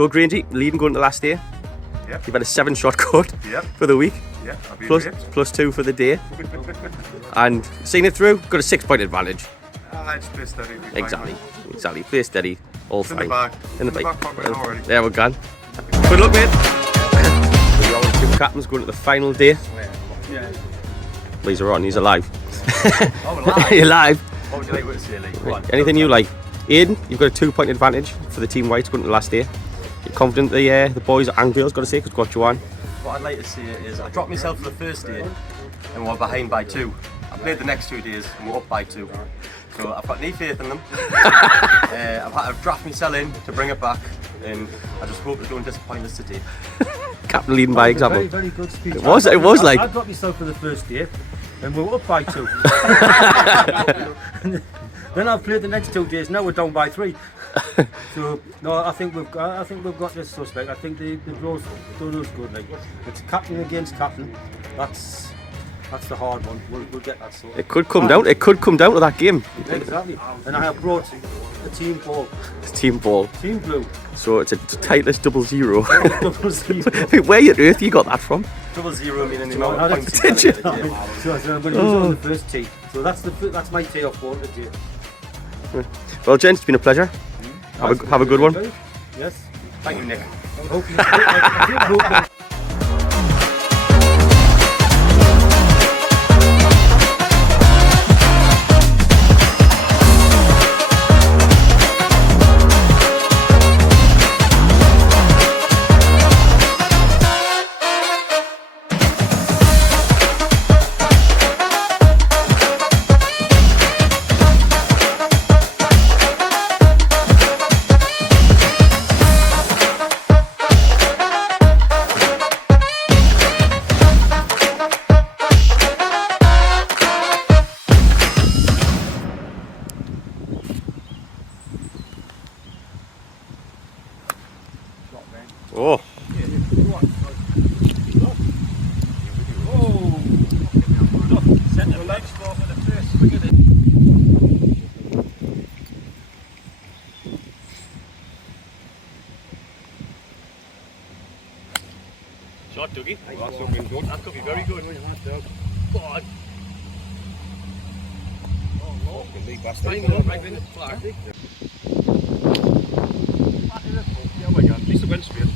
Joe Grangy, leading going to the last day. Yep. You've had a 7-shot cut for the week. Yeah, plus 2 for the day. And seen it through, got a 6-point advantage. It's play steady. Exactly. Play steady, all fine. In the back pocket already. There we go. Good luck, mate. The other 2 captains going to the final day. Yeah. These are on, he's alive. Oh, live. You're live. What would you like to say, Lee? Anything you like. Aidan, you've got a 2-point advantage for the team whites going to the last day. You're confident the boys and girls, got to say, because got you on. What I'd like to see is I dropped myself for the first day and we're behind by 2. I played the next 2 days and we're up by 2. So I've got no faith in them. I've had to draft myself in to bring it back, and I just hope they don't disappoint us today. Captain leading by example. Very, very good speech. It was like... I dropped myself for the first day and we were up by 2. Then I've played the next 2 days. Now we're down by 3. So no, I think we've got this suspect. I think the draw's done us good. Like it's captain against captain. That's the hard one. We'll get that sorted. It could come down to that game. Exactly. And I have brought a team ball. Team ball. Team blue. So it's a tightless 0-0. 0-0. Where on earth you got that from? 0-0 meaning the amount of points. Did you? So I'm going to use it on the first tee. So that's my tee off ball today. Well, gents, it's been a pleasure. Have a good one. Yes. Thank you, Nick. Oh. Shot, Dougie. That's looking good. That could be very good. Go on. Oh, right in the flag. Oh my God, at least it went straight.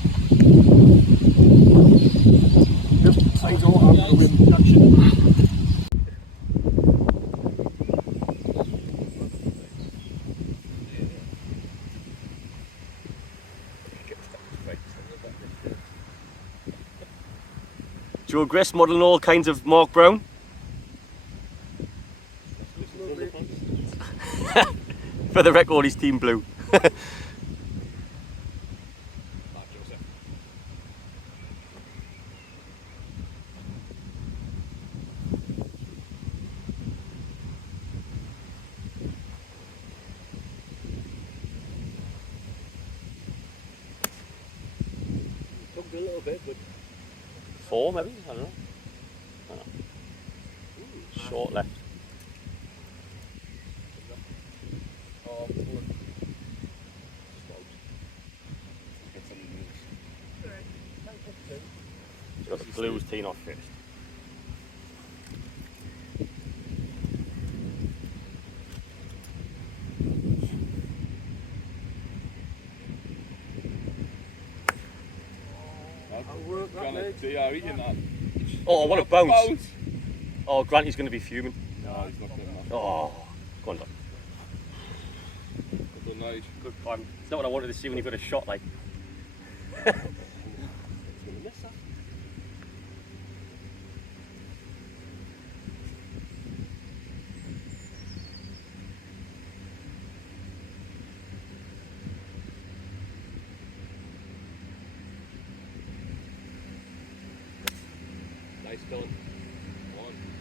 I don't have the wind reduction. Joe Grist modelling all kinds of Mark Brown. For the record, he's team blue. A little bit, but 4 maybe? I don't know. Short left. Got the blues teeing off first. Oh, what a bounce! Oh, Granty's going to be fuming. No, he's not getting that. Oh, go on, Doc. Good night. Good fun. It's not what I wanted to see when you got a shot like. Nice going.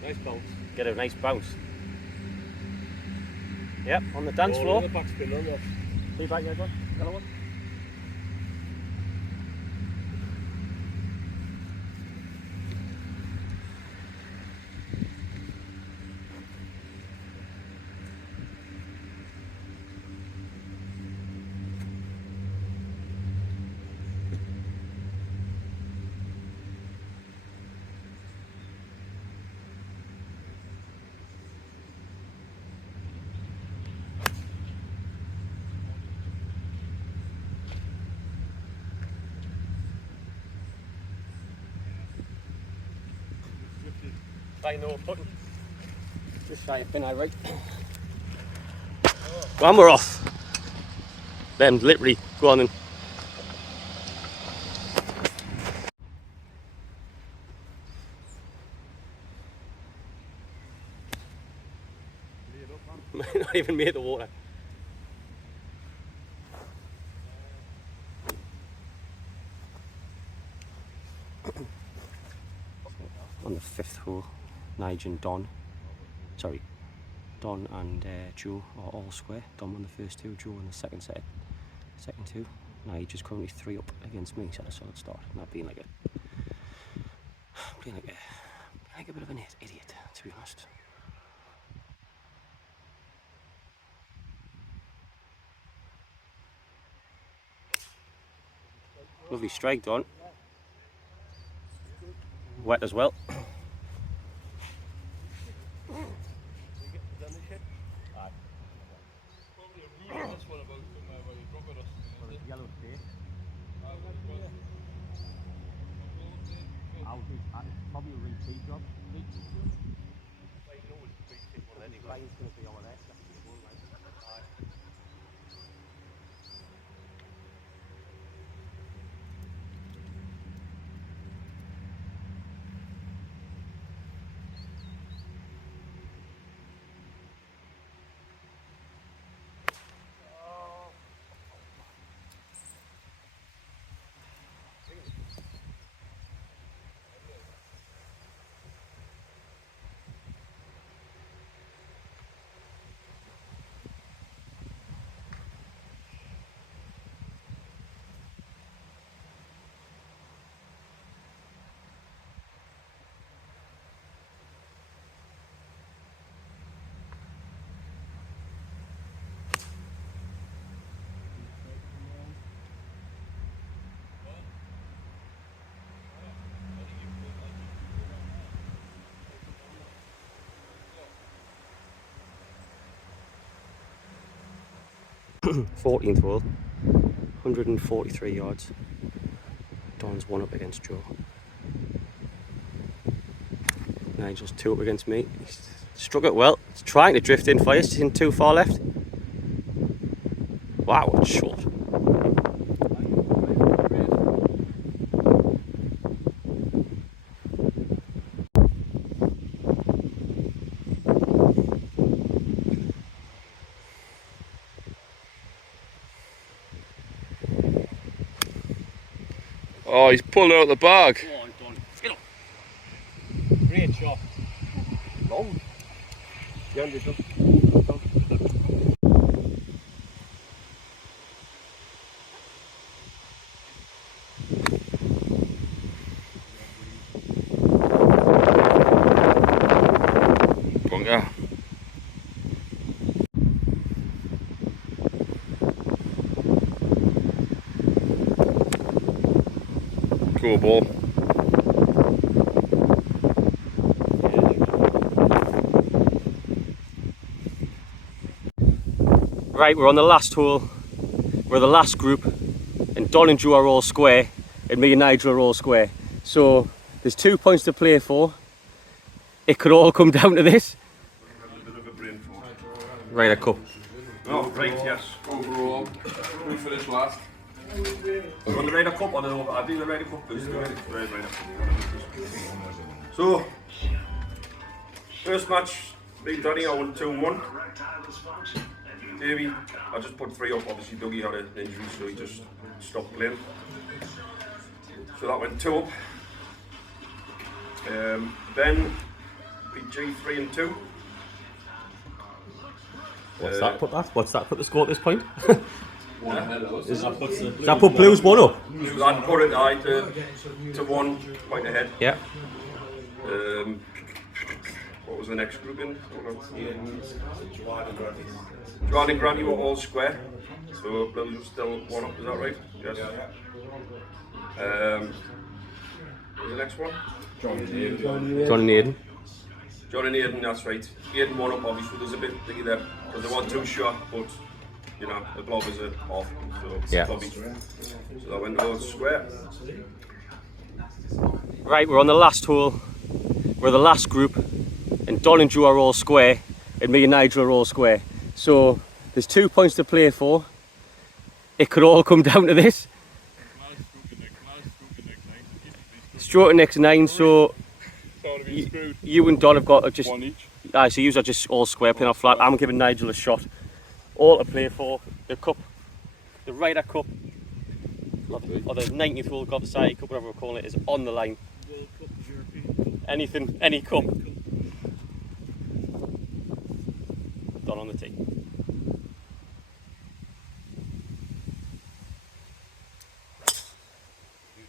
Nice bounce. Get a nice bounce. Yep, on the dance floor. The backspin on that. Leave back there, go on. Yellow one. By no button. Just shy of pin eye, right? One more off. Them literally go on and. Not even made the water. On the 5th hole, Nigel and Don. Sorry, Don and Joe are all square. Don won the first two, Joe in the second set. Second two. Nigel's currently 3 up against me. He's had a solid start. Not being like a bit of an idiot, to be honest. Lovely strike, Don. Wet as well. Probably a repeat job. Fourteenth hole, 143 yards. Don's 1 up against Joe. Nigel's 2 up against me. He's struck it well. He's trying to drift in first. He's in too far left. Wow, what a shot. Oh, he's pulled out the bag. Oh, Don. Get up. Great shot. Long. Beyond it, Bunga. Cool ball. Right, we're on the last hole. We're the last group, and Don and Joe are all square, and me and Nigel are all square. So there's 2 points to play for. It could all come down to this. Ryder Cup. Oh, right, yes. Overall, who finished last? On the Ryder Cup, on the I do the Ryder Cup. So, first match, me and Danny, I won 2-1. Davey, I just put 3 up. Obviously, Dougie had an injury, so he just stopped playing. So that went 2 up. Ben beat G 3-2. What's that put that? What's that put the score at this point? One ahead of us. Does that put Blues 1 up? That put it to 1 point ahead. Yeah. What was the next group in? Joanne and Granny were all square, so Blues was still 1 up, is that right? Yes. What was the next one? John and Aidan. John and Aidan, that's right. Aidan 1 up, obviously, there's a bit thingy there, because they weren't too short, but you know, the blob is off, so yeah. Bobby. So that went all square. Right, we're on the last hole. we're the last group, and Don and Joe are all square, and me and Nigel are all square. So there's 2 points to play for. It could all come down to this. Stroke the next 9, so you and Don have got just... one each. Aye, so you are just all square playing off flat. I'm giving Nigel a shot. All to play for. The cup, the Ryder Cup, or the 90th World Cup, Society Cup, whatever we're calling it, is on the line. Anything, any cup. Don on the tee.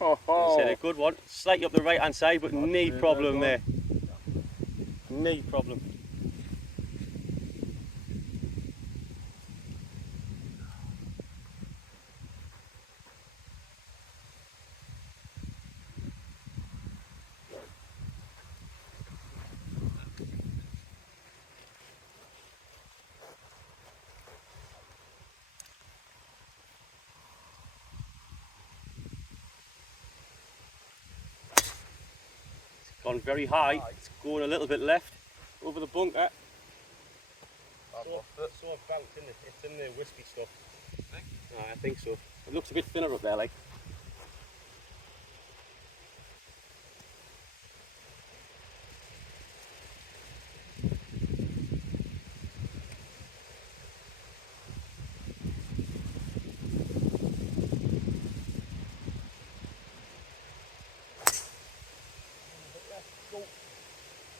Oh, Said a good one. Slightly up the right hand side, but knee problem there. Knee problem. Gone very high. It's going a little bit left over the bunker. So bounced, isn't it? It's in the whiskey stuff. I think so. It looks a bit thinner up there, like.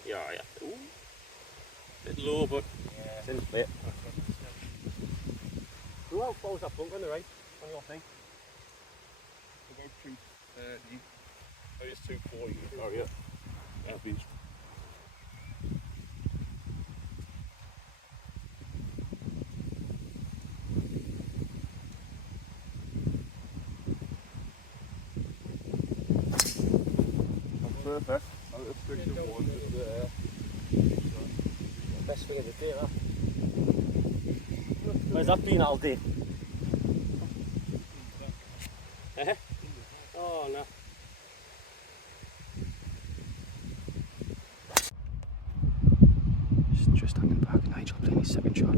Yeah. Ooh. Bit low, but it's in play. How far was that bunker on the right? On your thing? about 230. Oh, it's 240. Oh, yeah. Yeah, beach. Perfect. I'll stick to one just there. Best thing of the day, that. Where's that been all day? Oh no. Just hanging back, Nigel playing his second shot.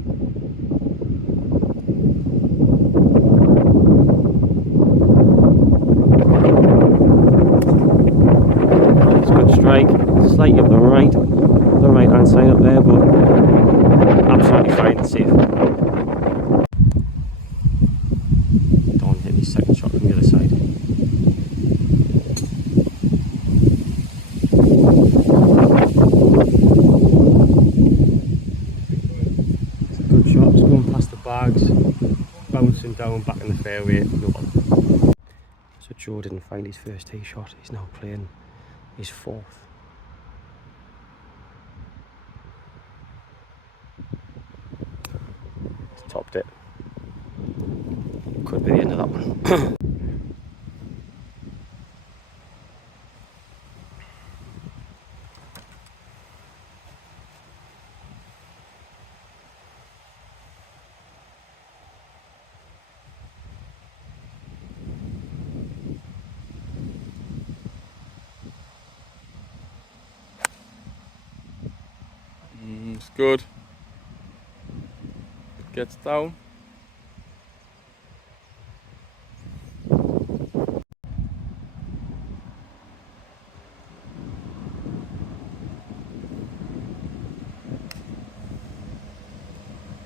It's a good strike, slightly up the right hand side up there, but absolutely fine and safe. Don hit his second shot from the other side. It's a good shot, it's going past the bags, bouncing down back in the fairway. No bother. So Joe didn't find his first tee shot, he's now playing his fourth. Topped it. Could be the end of that one. It's good. It gets down.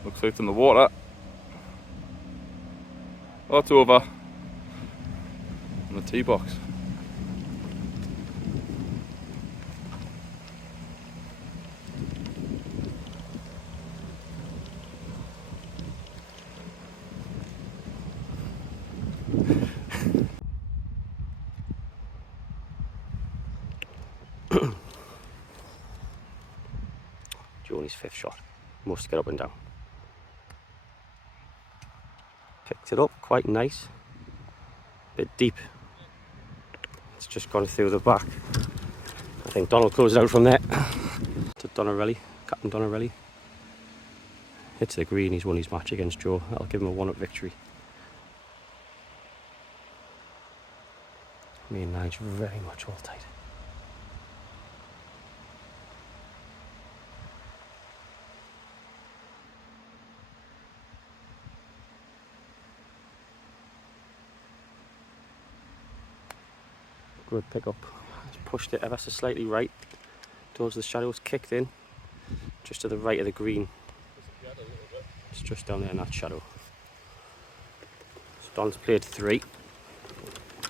Looks like it's in the water. Oh, it's over. On the tee box. Johnny's fifth shot. Must get up and down. Picked it up, quite nice. Bit deep. It's just gone through the back. I think Don will close it out from there. To Donarelli, Captain Donarelli. Hits the green, he's won his match against Joe. That'll give him a 1-up victory. Me and Nigel very much all tight. Good pick up. Just pushed it ever so slightly right towards the shadows, kicked in just to the right of the green. It's just down there in that shadow. So Don's played 3.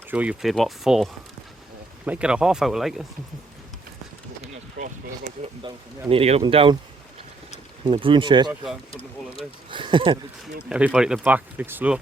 Joe, you played what, 4? Might get a half out, like. I need to get up and down in the broom shirt. Everybody at the back, big slow.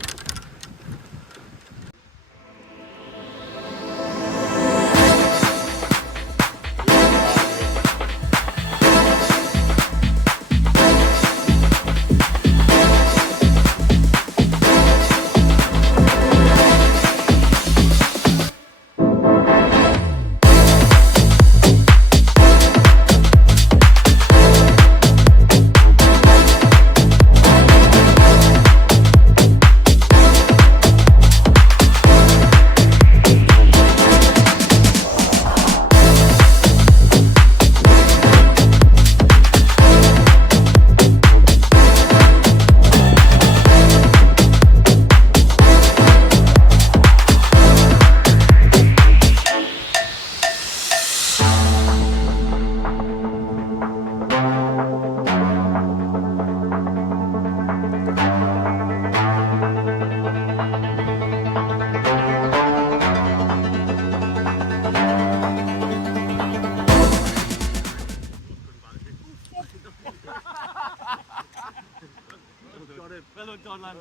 Well done, lad.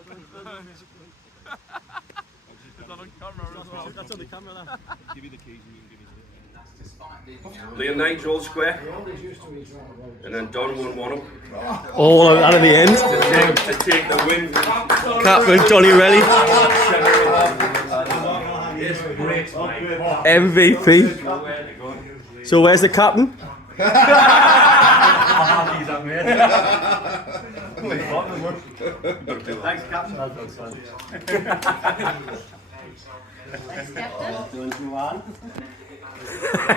That's on the camera, lad. Give me the keys and you can give me the Liam Nigel square. And then Don won one up. All out of the end. To take the win. Captain Johnny Relly. MVP. So where's the captain? Thanks, Captain.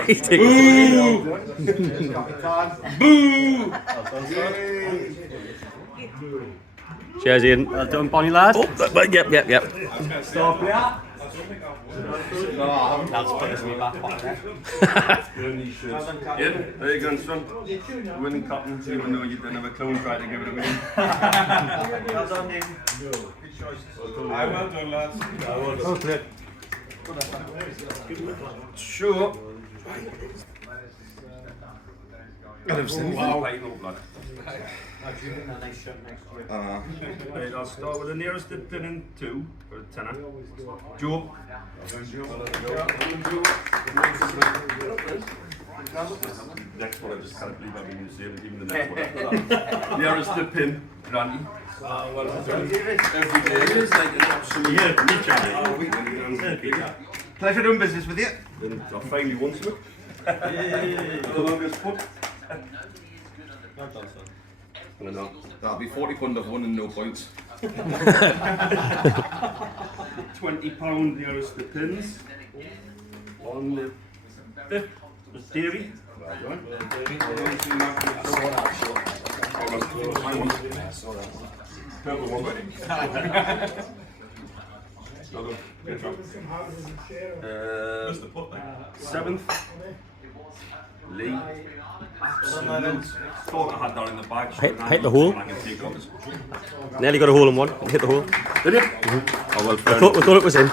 He's taking Boo! Cheers, Ian. Well done, Bonnie lad. Oh, yep. Stop player. That's putting me back on there. Ian, there you go, son. Winning captain, even though you didn't have a clue, try to give it away. Well done, Nick. Well done, lads. Well done. Sure. Wow. Right, I'll start with the nearest pin in 2 for a tenner. Joe. Next one, I just can't believe I'm in the museum, even the next one after that. Nearest the pin, Granny. Every day is like an absolute weekend. Pleasure doing business with you. And I finally won some. The longest put. I know. That'll be £40 I've won and no points. £20 nearest the pins. On the 5th, the theory. Purple one, buddy. 7th, Lee. Absolute. Thought I had that in the bag. Hit the hole. I can take others. Nearly got a hole in one. Hit the hole. Did you? Oh, well, fair We thought it was in.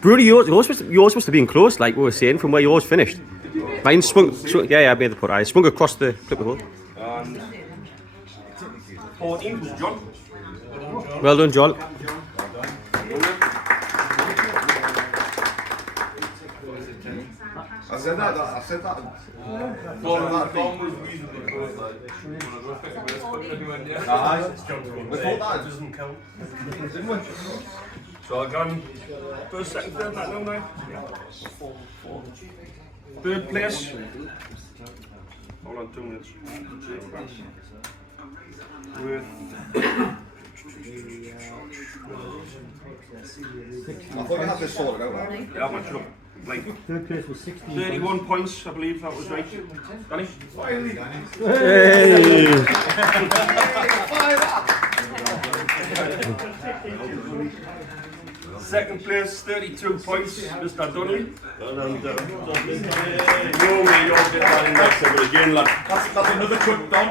Brody, yours must have been close, like we were saying, from where yours finished. Mine swung yeah, I made the putt. I swung across the clipper hole. And 14th was John. Well done, John. I said that. Don was reasonably close. We thought that doesn't count. Didn't we? So I've gone first, second, third, that now. Third place. Hold on 2 minutes. With I thought you had this sorted out. yeah, I'm not sure. Like Third place was 16. 31 points, I believe that was right. Danny? Hey! Second place, 32 points, Mr. Donnelly. No, mate, you'll get that in next ever again, lad. That's another cut, Dom.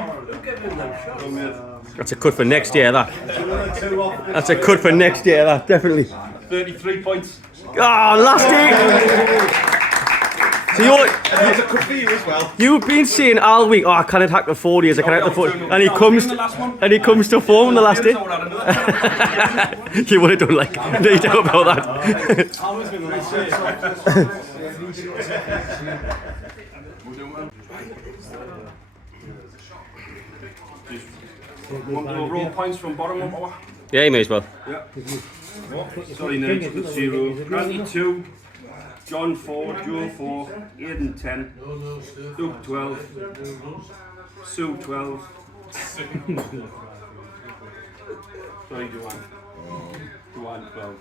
That's a cut for next year, that. That's a cut for next year, that, definitely. 33 points. Oh, last year! So That's a cut for you as well. you've been saying all week, oh, I can't hack the 40s, I can't hack the 40s. And he comes to form in the last day. You would have done like, no doubt about that. Want to roll points from bottom up? Yeah, you may as well. Yeah. Sorry, Nigel, with 0. Randy 2. John 4, Joe 4, Aidan 10, Doug 12, Sue 12. Sorry, Joanne. Joanne 12.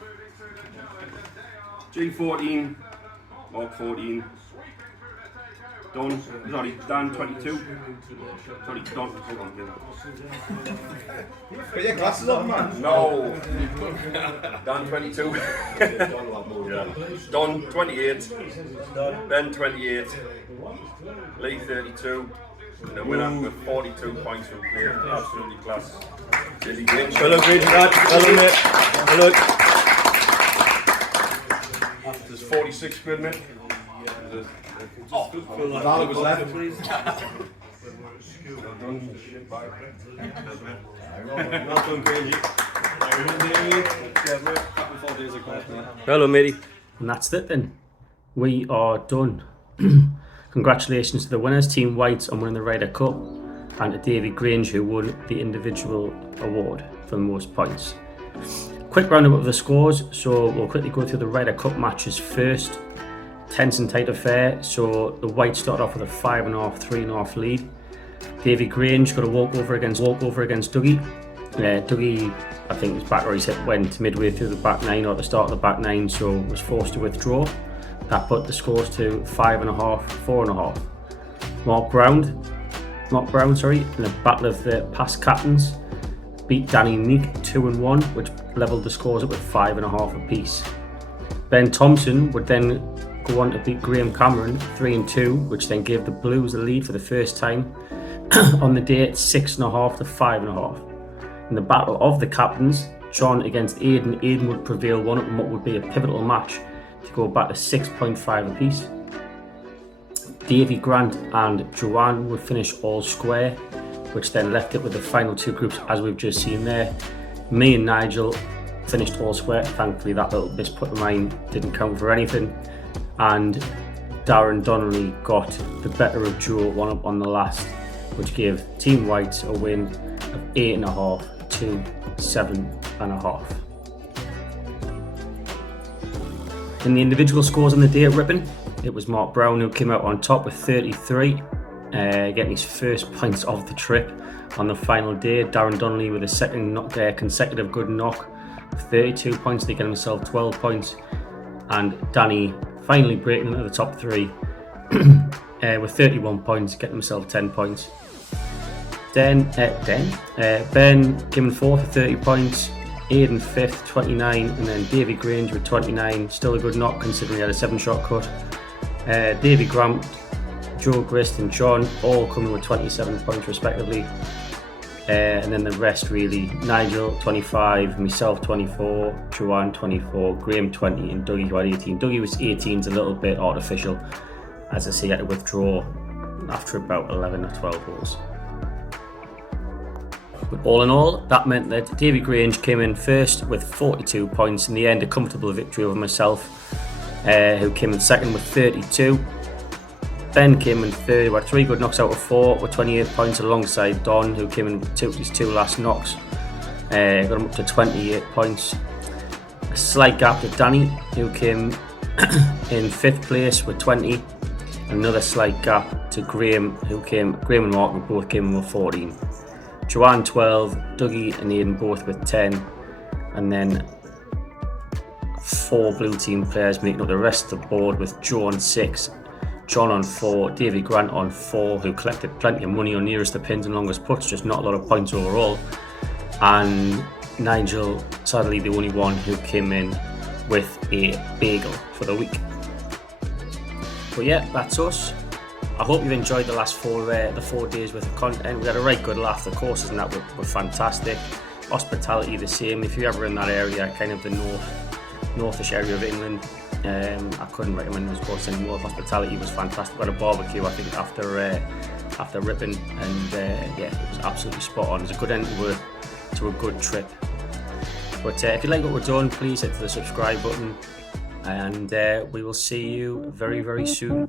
G 14, Mark 14. Dan 22. Sorry, Don, hold on. Put your glasses on, man. No. Dan 22. Don 28. Ben 28. Lee 32. And the winner with 42 points from Claire. Absolutely class. Billy Grinch. Well done, Grinch, lad. Well done, mate. Well done. There's 46 quid, mate. Valid was left. Well done, Grinch. Hello, matey. And that's it then. We are done. Congratulations to the winners, Team Whites, on winning the Ryder Cup, and to Davy Grange, who won the individual award for the most points. Quick roundup of the scores. So we'll quickly go through the Ryder Cup matches first. Tense and tight affair. So the Whites started off with a 5.5, 3.5 lead. Davy Grange got a walkover against Dougie. Dougie, I think his batteries went midway through the back nine or at the start of the back nine, so was forced to withdraw. That put the scores to 5.5, 4.5. Mark Brown, in a battle of the past captains, beat Danny Meek 2-1, which levelled the scores up with 5.5 apiece. Ben Thompson would then go on to beat Graham Cameron 3-2, which then gave the Blues the lead for the first time on the day at 6.5 to 5.5. In the battle of the captains, John against Aidan, Aidan would prevail one in what would be a pivotal match to go back to 6.5 apiece. Davy Grant and Joanne would finish all square, which then left it with the final two groups as we've just seen there. Me and Nigel finished all square. Thankfully that little misput of mine didn't count for anything. And Darren Donnelly got the better of Joe one up on the last, which gave Team Whites a win of 8.5 to 7.5. In the individual scores on the day at Ripon, it was Mark Brown who came out on top with 33, getting his first points of the trip on the final day. Darren Donnelly with a second consecutive good knock of 32 points, they get himself 12 points, and Danny finally breaking into the top three with 31 points, getting himself 10 points. Ben came in fourth with 30 points, Aidan fifth, 29, and then Davy Grange with 29, still a good knock considering he had a 7-shot cut. Davy Grant, Joe Grist and John all coming with 27 points respectively. And then the rest really, Nigel 25, myself 24, Joanne 24, Graham 20 and Dougie who had 18. Dougie was 18's a little bit artificial, as I say, he had to withdraw after about 11 or 12 holes. But all in all, that meant that Davy Grange came in first with 42 points. In the end, a comfortable victory over myself, who came in second with 32. Ben came in third with 3 good knocks out of 4 with 28 points, alongside Don, who came in with his 2 last knocks. Got him up to 28 points. A slight gap to Danny, who came in 5th place with 20. Another slight gap to Graham, Graham and Mark both came in with 14. Joanne 12, Dougie and Aidan both with 10, and then 4 blue team players making up the rest of the board, with Joe on 6, John on 4, Davy Grant on 4, who collected plenty of money on nearest the pins and longest putts, just not a lot of points overall, and Nigel, sadly the only one who came in with a bagel for the week. But yeah, that's us. I hope you've enjoyed the last 4 days worth of content. We had a right good laugh. The courses and that were fantastic. Hospitality the same. If you're ever in that area, kind of the northish area of England, I couldn't recommend those courses anymore. Hospitality was fantastic. We had a barbecue, I think, after Ripon, and yeah, it was absolutely spot on. It was a good end to a good trip. But if you like what we're doing, please hit the subscribe button, and we will see you very, very soon.